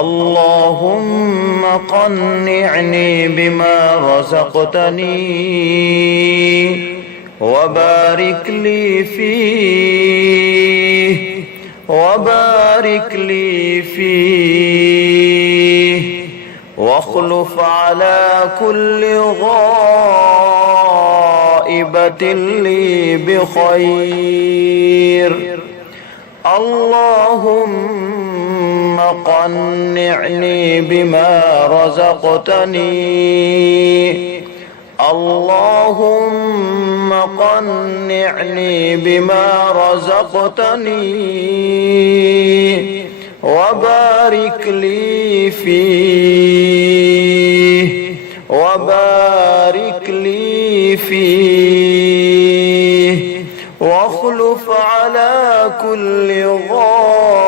اللهم قنعني بما رزقتني وبارك لي فيه واخلف على كل غائبة لي بخير. اللهم قنعني بما رزقتني اللهم قنعني بما رزقتني وبارك لي فيه واخلف على كل غائبة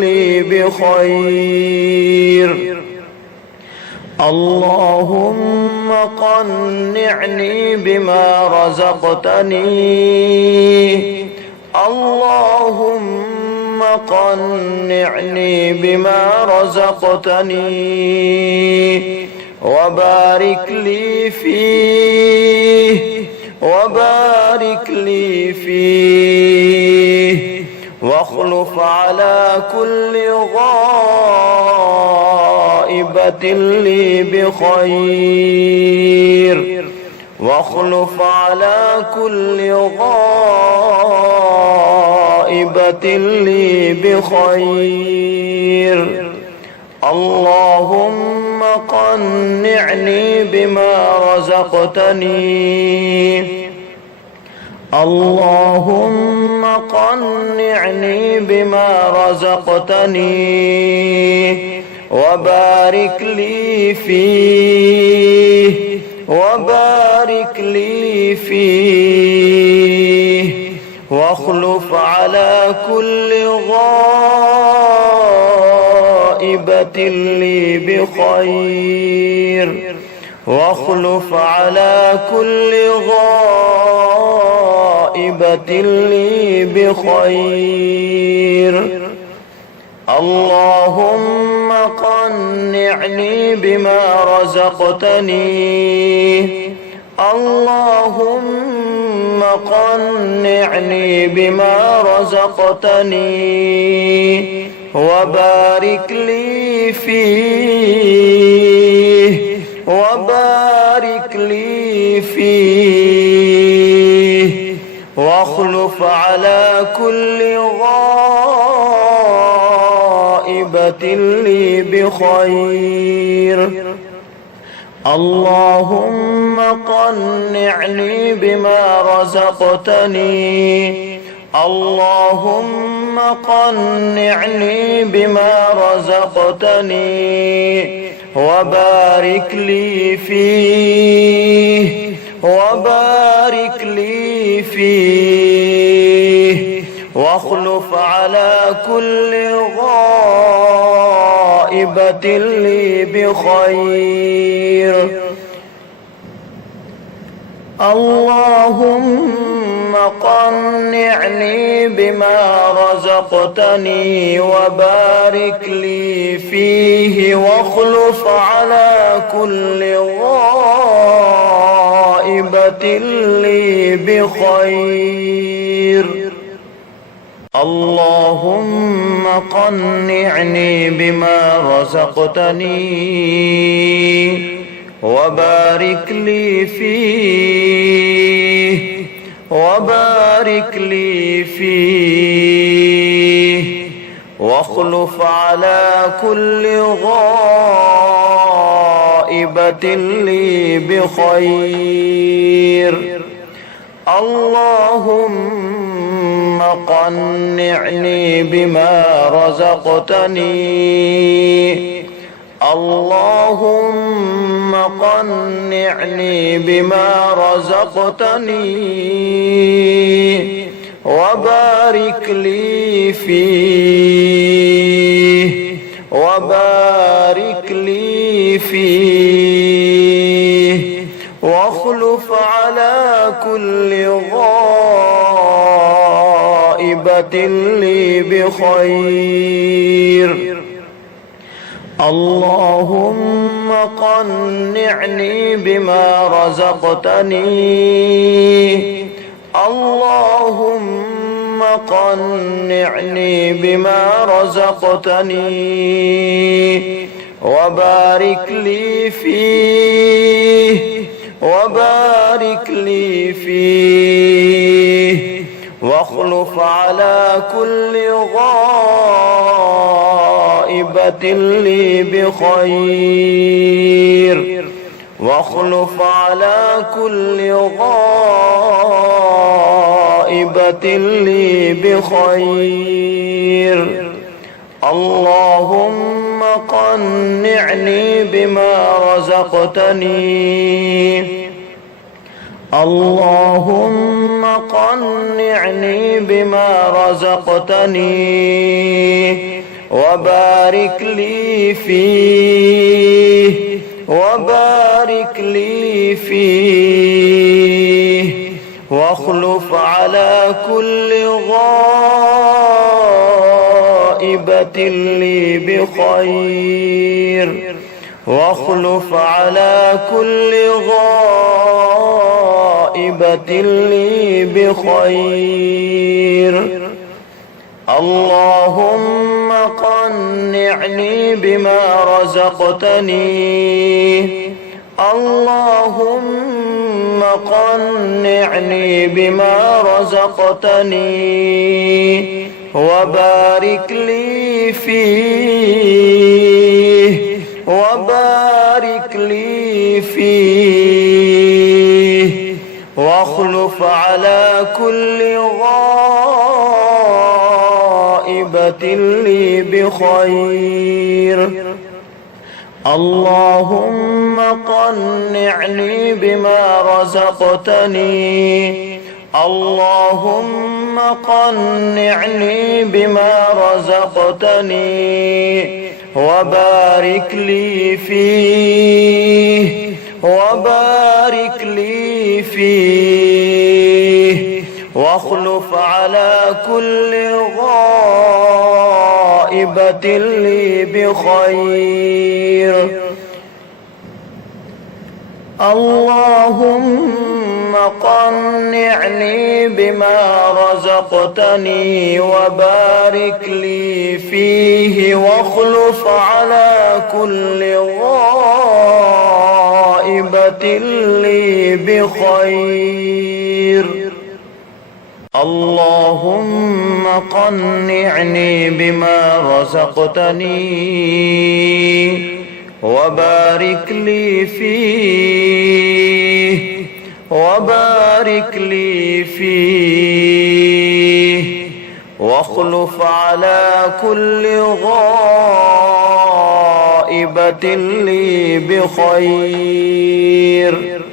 لي بخير. اللهم قنعني بما رزقتني اللهم قنعني بما رزقتني وبارك لي فيه واخلف على كل غائبة لي بخير واخلف على كل غائبة لي بخير. اللهم قنعني بما رزقتني اللهم قنعني بما رزقتني وبارك لي فيه واخلف على كل غائبة لي بخير واخلف على كل غائبة لي بخير. اللهم قنعني بما رزقتني اللهم قنعني بما رزقتني وبارك لي فيه واخلف على كل غائبة لي بخير. اللهم قنعني بما رزقتني اللهم قنعني بما رزقتني وبارك لي فيه واخلف على كل غائبة لي بخير. اللهم قنعني بما رزقتني وبارك لي فيه واخلف على كل غائبة لي بخير. اللهم قنعني بما رزقتني وبارك لي فيه واخلف على كل غائبة لي بخير. اللهم قنعني بما رزقتني اللهم قنعني بما رزقتني وبارك لي فيه واخلف على كل غائبة لي بخير. اللهم قنعني بما رزقتني. اللهم قنعني بما رزقتني وبارك لي فيه، وبارك لي فيه، واخلف على كل غائبة لي بخير، واخلف على كل غائبة لي بخير. اللهم قنعني بما رزقتني. اللهم قنعني بما رزقتني وبارك لي فيه، وبارك لي فيه، واخلف على كل غائبة لي بخير، واخلف على كل غائبة لي بخير. اللهم قنعني بما رزقتني. اللهم قنعني بما رزقتني وبارك لي فيه، وبارك لي فيه، واخلف على كل غائبة لي بخير. اللهم قنعني بما رزقتني. اللهم قنعني بما رزقتني وبارك لي فيه، وبارك لي فيه، واخلف على كل غائبة لي بخير. اللهم قنعني بما رزقتني وبارك لي فيه، واخلف على كل غائبة لي بخير. اللهم قنعني بما رزقتني وبارك لي فيه، وبارك لي فيه، واخلف على كل غائبة لي بخير.